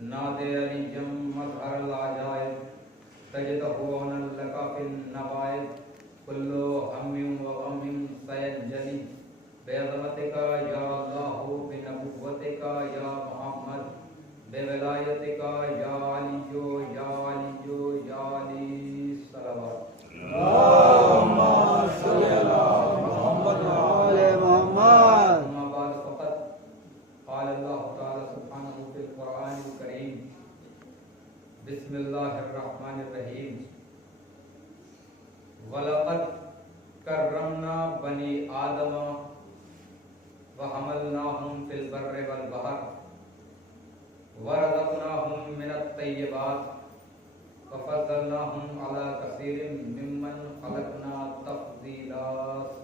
نادے علیم مظہر العجائب تجدہون لکا فی النوائب کلو ہم و غم سیجلی بعظمتک یا اللہ بنبوتک یا محمد بولایتک یا علی یا علی یا علی صلوات اللهم صل على محمد وعلى محمد. اما بعد فقط قال اللہ تعالی سبحانہ فی القرآن الکریم بسم اللہ الرحمن الرحیم وَلَقَدْ كَرَّمْنَا بَنِي آدَمَ وَحَمَلْنَاهُمْ فِي الْبَرِّ وَالْبَحْرِ وَرَزَقْنَاهُمْ مِنَ الطَّيِّبَاتِ وَفَضَّلْنَاهُمْ عَلَى كَثِيرٍ مِّمَّنْ خَلَقْنَا تَفْضِيلًا.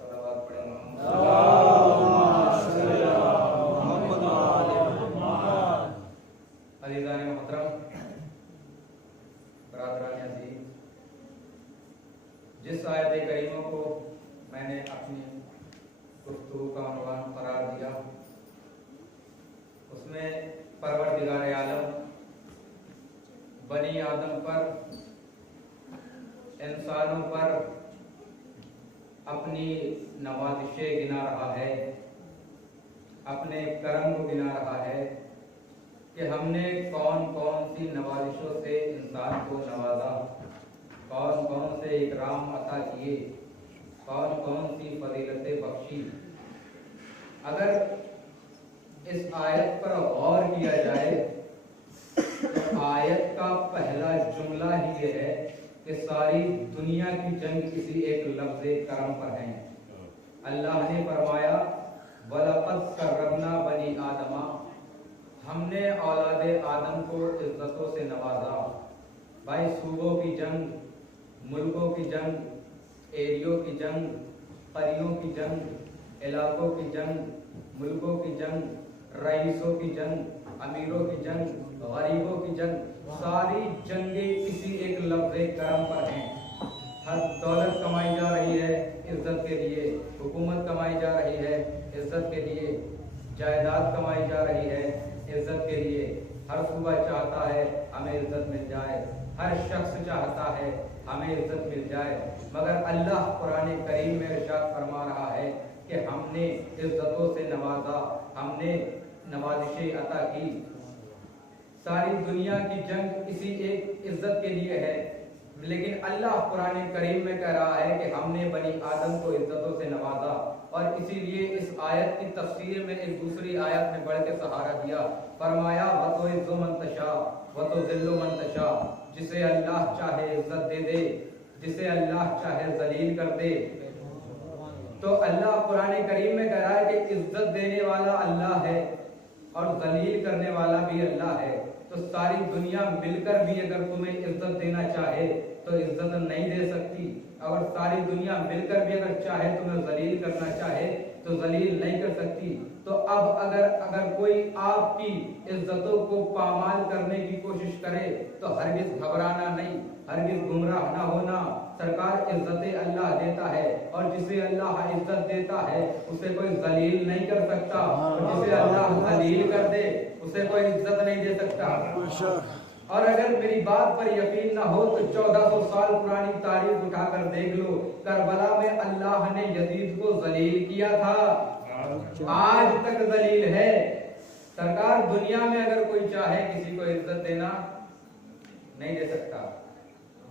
صلوات پڑھیں. اللهم صل على محمد وعلى محمد. عزیزان محترم، برادران عزیز، جس آیت کریمہ کو میں نے اپنی گفتگو کا عنوان قرار دیا، اس میں پروردگار عالم بنی آدم پر، انسانوں پر اپنی نوازشیں گنا رہا ہے، اپنے کرم کو گنا رہا ہے کہ ہم نے کون کون سی نوازشوں سے انسان کو نوازا، کون کون سے اکرام عطا کیے، کون کون سی فضیلتیں بخشی. اگر اس آیت پر غور کیا جائے تو آیت کا پہلا جملہ ہی یہ ہے کہ ساری دنیا کی جنگ کسی ایک لفظ کرم پر ہے. اللہ نے فرمایا وَلَقَدْ كَرَّمْنَا بَنِي آدَمَ، ہم نے اولاد آدم کو عزتوں سے نوازا. بھائی، صوبوں کی جنگ، ملکوں کی جنگ، ایریوں کی جنگ، قریوں کی جنگ، علاقوں کی جنگ، ملکوں کی جنگ، رئیسوں کی جنگ، امیروں کی جنگ، غریبوں کی جنگ، ساری جنگیں کسی ایک لفظ کرم پر ہیں. ہر دولت کمائی جا رہی ہے عزت کے لیے، حکومت کمائی جا رہی ہے عزت کے لیے، جائیداد کمائی جا رہی ہے عزت کے لیے. ہر صوبہ چاہتا ہے ہمیں عزت مل جائے، ہر شخص چاہتا ہے ہمیں عزت مل جائے، مگر اللہ قرآن کریم میں ارشاد فرما رہا ہے کہ ہم نے عزتوں سے نوازا، ہم نے نوازشیں عطا کی. ساری دنیا کی جنگ کسی ایک عزت کے لیے ہے، لیکن اللہ قرآن کریم میں کہہ رہا ہے کہ ہم نے بنی آدم کو عزتوں سے نوازا. اور اسی لیے اس آیت کی تفسیر میں ایک دوسری آیت میں بڑھ کے سہارا دیا، فرمایا وَتُعِزُّ مَن تَشَاءُ وَتُذِلُّ مَن تَشَاءُ، جسے اللہ چاہے عزت دے دے، جسے اللہ چاہے ذلیل کر دے. تو اللہ قرآن کریم میں کہہ رہا ہے کہ عزت دینے والا اللہ ہے اور ذلیل کرنے والا بھی اللہ ہے. تو ساری دنیا مل کر بھی اگر تمہیں عزت دینا چاہے تو عزت نہیں دے سکتی، اور ساری دنیا مل کر بھی اگر چاہے تمہیں ذلیل کرنا چاہے تو ذلیل نہیں کر سکتی. تو اب اگر کوئی آپ کی عزتوں کو پامال کرنے کی کوشش کرے تو ہرگز گھبرانا نہیں، ہرگز گمراہ نہ ہونا. سرکار عزت اللہ دیتا ہے، اور جسے اللہ عزت دیتا ہے اسے کوئی ذلیل نہیں کر سکتا، اور جسے اللہ ذلیل کر دے اسے کوئی عزت نہیں دے سکتا. اور اگر میری بات پر یقین نہ ہو تو 1400 سال پرانی تاریخ اٹھا کر دیکھ لو، کربلا میں اللہ نے یزید کو ذلیل کیا تھا، آج تک ذلیل ہے. سرکار دنیا میں اگر کوئی چاہے کسی کو عزت دینا نہیں دے سکتا.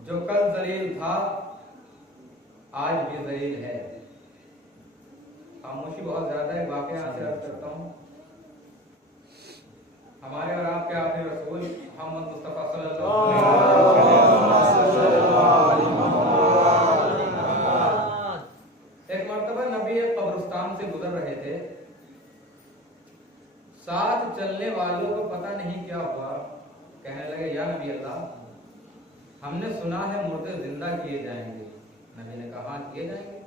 جو کل ذلیل تھا آج بھی ذلیل ہے. خاموشی بہت زیادہ ہے. واقعہ سے عرض کرتا ہوں، ہمارے اور آپ کے اپنے رسول محمد مصطفیٰ صلی اللہ علیہ وسلم ایک مرتبہ نبی ایک قبرستان سے گزر رہے تھے. ساتھ چلنے والوں کو پتہ نہیں کیا ہوا، کہنے لگے یا نبی اللہ، ہم نے سنا ہے مردے زندہ کیے جائیں گے. نبی نے کہا کیے جائیں گے؟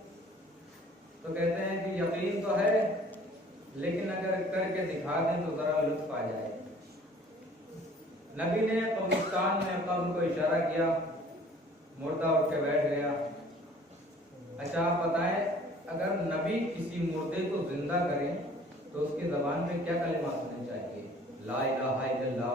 تو کہتے ہیں کہ یقین تو ہے، لیکن اگر کر کے دکھا دیں تو ذرا لطف آ جائے. نبی نے قبرستان میں قبر کو اشارہ کیا، مردہ اٹھ کے بیٹھ گیا. اچھا آپ بتائیں، اگر نبی کسی مردے کو زندہ کریں تو اس کی زبان میں کیا کلمات ہونے چاہیے؟ لا الہ الا اللہ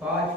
5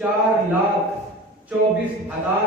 4,24,000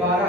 12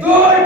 2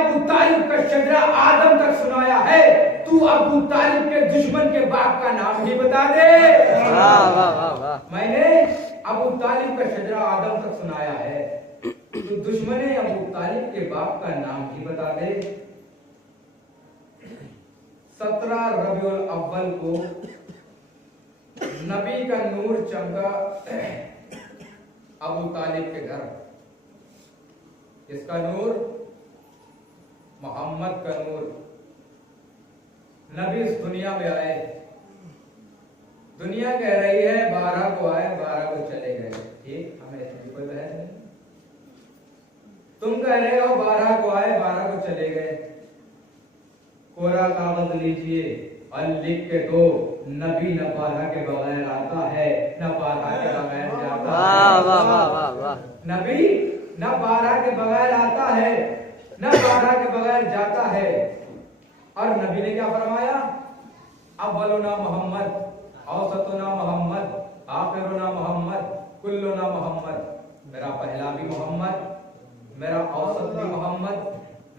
ابو طالب کا شجرہ آدم تک سنایا ہے، تو ابو طالب کے دشمن کے باپ کا نام ہی بتا دے۔ واہ واہ واہ واہ۔ میں نے ابو طالب کا شجرہ آدم تک سنایا ہے، تو دشمن ابو طالب کے باپ کا نام ہی بتا دے۔ 17 ربیع الاول کو نبی کا نور چمکا ابو طالب کے گھر۔ اس کا نور؟ محمد کا نور۔ نبی اس دنیا میں آئے، دنیا کہہ رہی ہے 12 کو آئے 12 کو چلے گئے، ٹھیک، ہمیں اس میں کوئی بحث نہیں۔ تم کہہ رہے ہو 12 کو آئے 12 کو چلے گئے، کوڑا کاغذ لیجئے اور لکھ کے دو، نبی نہ 12 کے بغیر آتا ہے نہ 12 کے بغیر جاتا ہے۔ واہ واہ واہ واہ۔ نبی نہ 12 کے بغیر آتا ہے نہ 12 کے بغیر جاتا ہے۔ اور نبی نے کیا فرمایا؟ اولنا محمد، اوسطنا محمد، آخرنا محمد، کلنا محمد۔ میرا پہلا بھی محمد، میرا اوسط بھی محمد،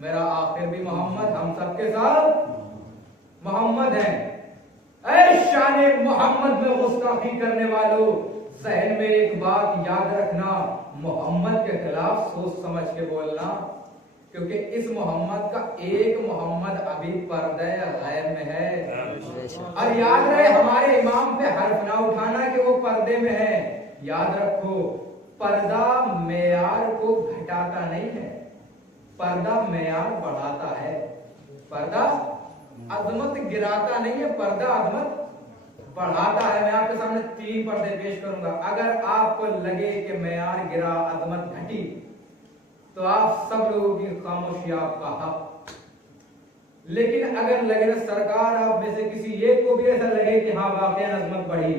میرا آخر بھی محمد، ہم سب کے ساتھ محمد ہیں۔ اے شان محمد میں گستاخی کرنے والوں، ذہن میں ایک بات یاد رکھنا، محمد کے خلاف سوچ سمجھ کے بولنا، کیونکہ اس محمد کا ایک محمد ابھی پردہ غیب میں ہے۔ اور یاد رہے ہمارے امام پہ حرف نہ اٹھانا کہ وہ پردے میں ہے۔ یاد رکھو پردہ معیار کو گھٹاتا نہیں ہے، پردہ معیار بڑھاتا ہے۔ پردہ عظمت گراتا نہیں ہے، پردہ عظمت بڑھاتا ہے۔ میں آپ کے سامنے 3 پردے پیش کروں گا، اگر آپ کو لگے کہ معیار گرا، عظمت گھٹی، تو آپ سب لوگوں کی خاموشی آپ کا حق۔ لیکن اگر لگے نا سرکار آپ میں سے کسی ایک کو بھی ایسا لگے کہ ہاں واقعی عظمت بڑھی،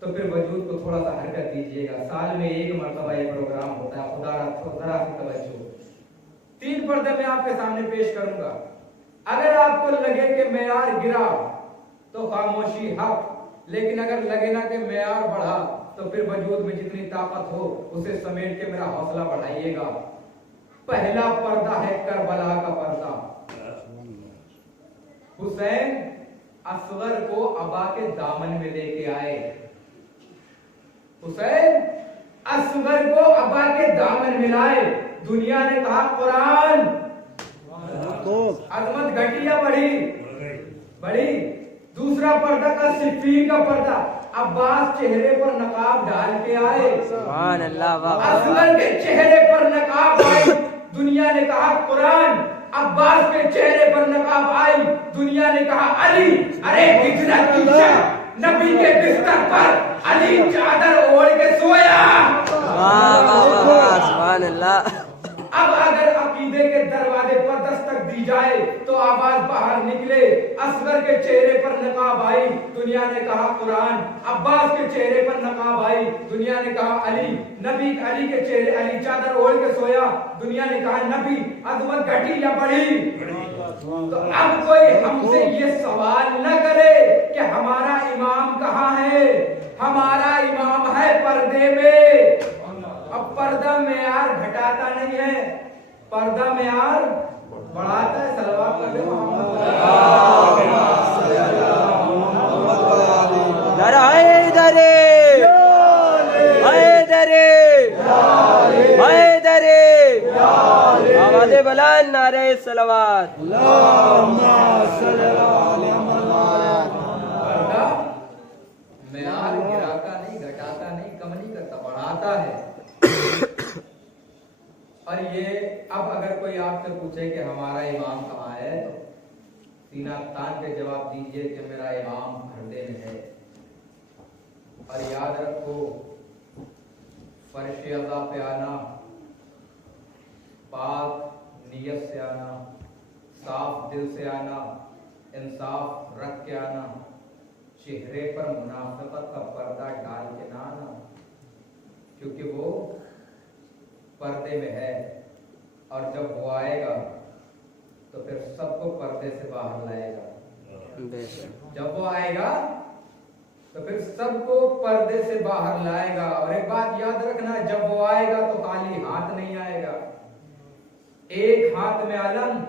تو پھر وجود کو تھوڑا سا حرکت دیجیے گا۔ سال میں 1 مرتبہ یہ پروگرام ہوتا ہے، خدا ذرا سی توجہ۔ 3 پردے میں آپ کے سامنے پیش کروں گا۔ اگر آپ کو لگے کہ معیار گرا تو خاموشی حق، لیکن اگر لگے نا کہ معیار بڑھا تو پھر وجود میں جتنی طاقت ہو اسے سمیٹ کے میرا حوصلہ بڑھائیے گا۔ پہلا پردہ ہے کربلا کا پردہ۔ حسین اصغر کو ابا کے دامن میں لے کے آئے۔ حسین اصغر کو ابا کے دامن میں لائے۔ دنیا نے کہا قرآن، عظمت گھٹی یا بڑھی؟ بڑھی۔ دوسرا پردہ کا صفین کا پردہ، عباس چہرے پر نقاب ڈال کے آئے۔ سبحان اللہ۔ اصغر کے چہرے پر نقاب آئی، دنیا نے کہا قرآن۔ عباس کے چہرے پر نقاب آئی، دنیا نے کہا علی۔ ارے ہجرت کی شب نبی کے بستر پر علی چادر اوڑھ کے سویا۔ سبحان اللہ۔ اب اگر عقیدے کے دروازے پر دستک دی جائے تو آواز باہر نکلے۔ اصغر کے چہرے پر نقاب آئی، دنیا نے کہا قرآن۔ عباس کے چہرے پر نقاب آئی، دنیا نے کہا علی۔ نبی علی کے چہرے، علی چادر اوڑھ کے سویا، دنیا نے کہا نبی۔ عظمت گھٹی یا بڑھی؟ تو اب کوئی ہم سے یہ سوال نہ کرے کہ ہمارا امام کہاں ہے۔ ہمارا امام ہے پردے میں۔ اب پردہ معیار گھٹاتا نہیں ہے، پردہ معیار بڑھاتا ہے۔ صلوات پڑھ دیں محمد۔ آواز بلند، نعرہ صلوات۔ پردہ معیار گراتا نہیں، گھٹاتا نہیں، کم نہیں کرتا، بڑھاتا ہے۔ اور یہ اب اگر کوئی آپ سے پوچھے کہ ہمارا امام کہاں ہے تو سینہ تان کے جواب دیجئے کہ میرا امام پردے میں ہے۔ اور یاد رکھو فرش عطا پہ آنا، پاک نیت سے آنا، صاف دل سے آنا، انصاف رکھ کے آنا، چہرے پر منافقت کا پردہ ڈال کے نہ آنا، کیونکہ وہ پردے میں ہے۔ اور جب وہ آئے گا تو پھر سب کو پردے سے باہر لائے گا۔ جب وہ آئے گا تو پھر سب کو پردے سے باہر لائے گا۔ اور ایک بات یاد رکھنا، جب وہ آئے گا تو خالی ہاتھ نہیں آئے گا، ایک ہاتھ میں علم،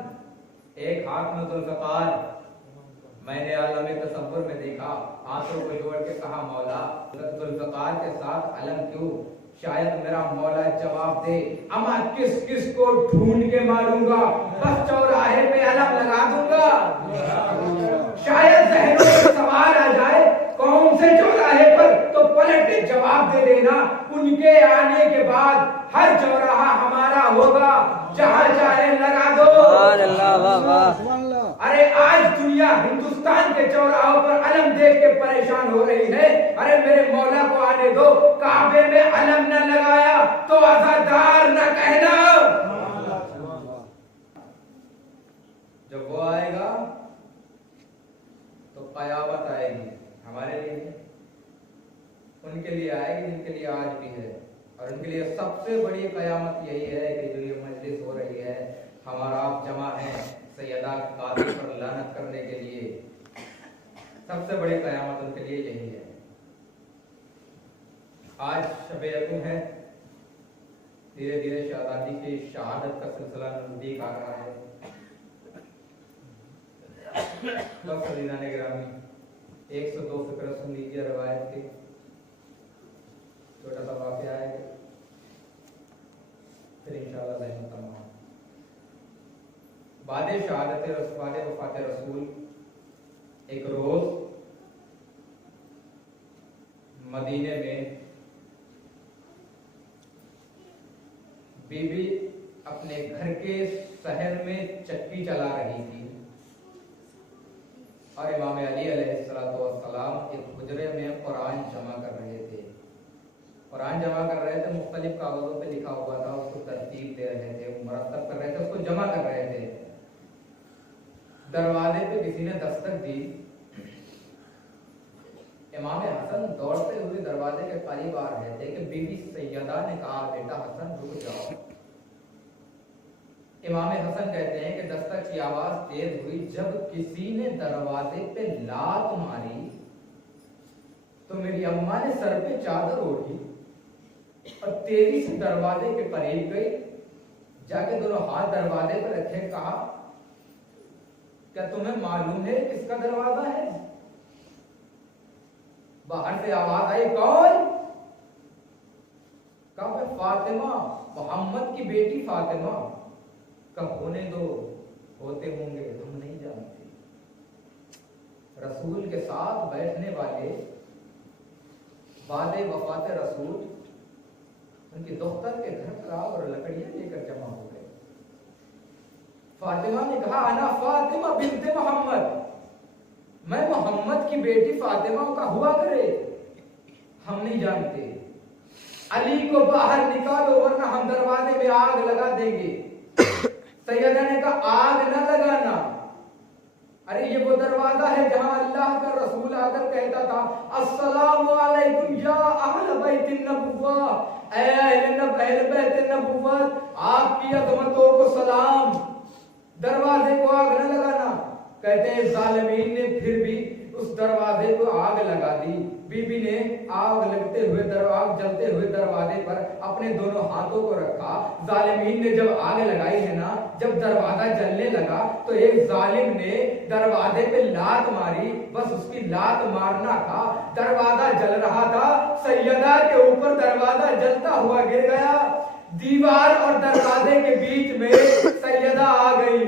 ایک ہاتھ میں ذوالفقار. میں نے عالم تصور میں دیکھا، ہاتھوں کو جوڑ کے کہا مولا ذوالفقار کے ساتھ علم کیوں؟ شاید میرا مولا جواب دے اما کس کس کو ڈھونڈ کے ماروں گا، بس چوراہے پہ علم لگا دوں گا. شاید ذہنوں میں سوال آ جائے کون سے چوراہے پر، تو پلٹ کے جواب دے دینا ان کے آنے کے بعد ہر چوراہا ہمارا ہوگا، جہاں چاہے لگا دو. سبحان اللہ، واہ واہ. ارے آج دنیا ہندوستان کے چوراہوں پر علم دیکھ کے پریشان ہو رہی ہے. ارے میرے مولا کو آنے دو، کعبے میں علم نہ لگایا تو عزادار نہ کہنا. جب وہ آئے گا تو قیامت آئے گی ہمارے لیے، ان کے لیے آئے گی جن کے لیے آج بھی ہے. اور ان کے لیے سب سے بڑی قیامت یہی ہے کہ جو یہ مجلس ہو رہی ہے، ہمارا آپ جمع ہیں سیدہ قاضی پر لعنت کرنے کے لیے. سب سے بڑی قیامت ان کے لیے یہی ہے. آج شب یکم ہے، دھیرے دھیرے شہزادی کی شہادت کا سلسلہ نزدیک آ رہا ہے. بس عزیزان گرامی، 102 فکر سن لیجیے روایت کے. چھوٹا سا واقعہ ہے، پھر انشاءاللہ ذہن تمام. بعد وفات رسول ایک روز مدینے میں بی بی اپنے گھر کے شہر میں چکی چلا رہی تھی اور امام علی علیہ السلام ایک حجرے میں قرآن جمع کر رہے تھے. قرآن جمع کر رہے تھے، مختلف کاغذوں پہ لکھا ہوا تھا، اس کو ترتیب دے رہے تھے، مرتب کر رہے تھے، اس کو جمع کر رہے تھے. دروازے پہ کسی نے دستک دی. امام حسن دوڑتے ہوئے دروازے کے قریب آ رہے تھے کہ بی بی سیدہ نے کہا بیٹا حسن رک جاؤ. امام حسن کہتے ہیں کہ دستک کی آواز تیز ہوئی. جب کسی نے دروازے پہ لات ماری تو میری اماں نے سر پہ چادر اوڑھی اور تیزی سے دروازے کے قریب گئی، جا کے دونوں ہاتھ دروازے پر رکھے، کہا کیا تمہیں معلوم ہے کس کا دروازہ ہے؟ باہر سے آواز آئی کون؟ کہا فاطمہ، محمد کی بیٹی فاطمہ. کب ہونے دو، ہوتے ہوں گے ہم نہیں جانتے. رسول کے ساتھ بیٹھنے والے بعد وفات رسول ان کی دختر کے گھر پر اور لکڑیاں لے کر جمع ہو گئے. فاطمہ نے کہا انا فاطمہ بنت محمد، میں محمد کی بیٹی فاطمہ کا ہوا کرے، ہم نہیں جانتے. علی کو باہر نکالو ورنہ ہم دروازے میں آگ لگا دیں گے. سیدہ نے کہا آگ نہ لگانا، ارے یہ وہ دروازہ ہے جہاں اللہ کا رسول آ کر کہتا تھا السلام علیکم یا اہل بیت النبوہ، اے اہل بیت النبوت، آپ کی عظمتوں کو سلام. دروازے کو آگ نہ لگانا. کہتے ہیں ظالمین نے پھر بھی اس دروازے کو آگ لگا دی. بی بی نے آگ جلتے ہوئے دروازے پر اپنے دونوں ہاتھوں کو رکھا. ظالمین نے جب آگ لگائی ہے نا، جب دروازہ جلنے لگا تو ایک ظالم نے دروازے پہ لات ماری. بس اس کی لات مارنا تھا، دروازہ جل رہا تھا، سیدہ کے اوپر دروازہ جلتا ہوا گر گیا. دیوار اور دروازے کے بیچ میں سیدہ آ گئی.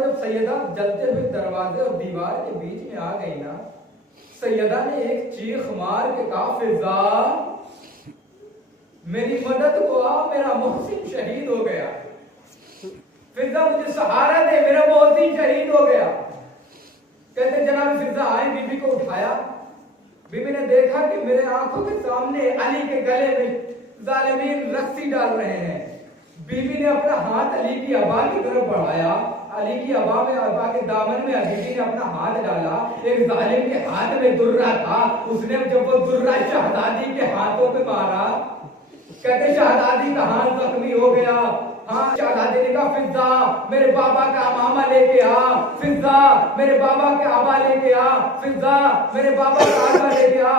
جب سیدہ جلتے ہوئے دروازے اور دیوار کے بیچ میں آ گئی نا، سیدہ نے ایک چیخ مار کے کہا فضا میری مدد کو آ، میرا محسن شہید ہو گیا. فضا مجھے سہارا دے، میرا محسن شہید ہو گیا. کہتے جناب فضا آئے، بی بی کو اٹھایا. بی بی نے دیکھا کہ میرے آنکھوں کے سامنے علی کے گلے میں ظالمین رسی ڈال رہے ہیں. بی بی نے اپنا ہاتھ علی کی ابا کی طرف بڑھایا. علی کی ابا کے دامن میں بی بی نے اپنا ہاتھ ڈالا. ایک ظالم کے ہاتھ میں درہ تھا، اس نے جب وہ درہ شہزادی کے ہاتھوں پہ مارا، کہتے شہزادی کا ہاتھ زخمی ہو گیا. ہاں شہزادی نے کہا فضا میرے بابا کا امامہ لے کے آ، فضا میرے بابا کے ابا لے کے آ، فضا میرے بابا کا آقا لے کے آ.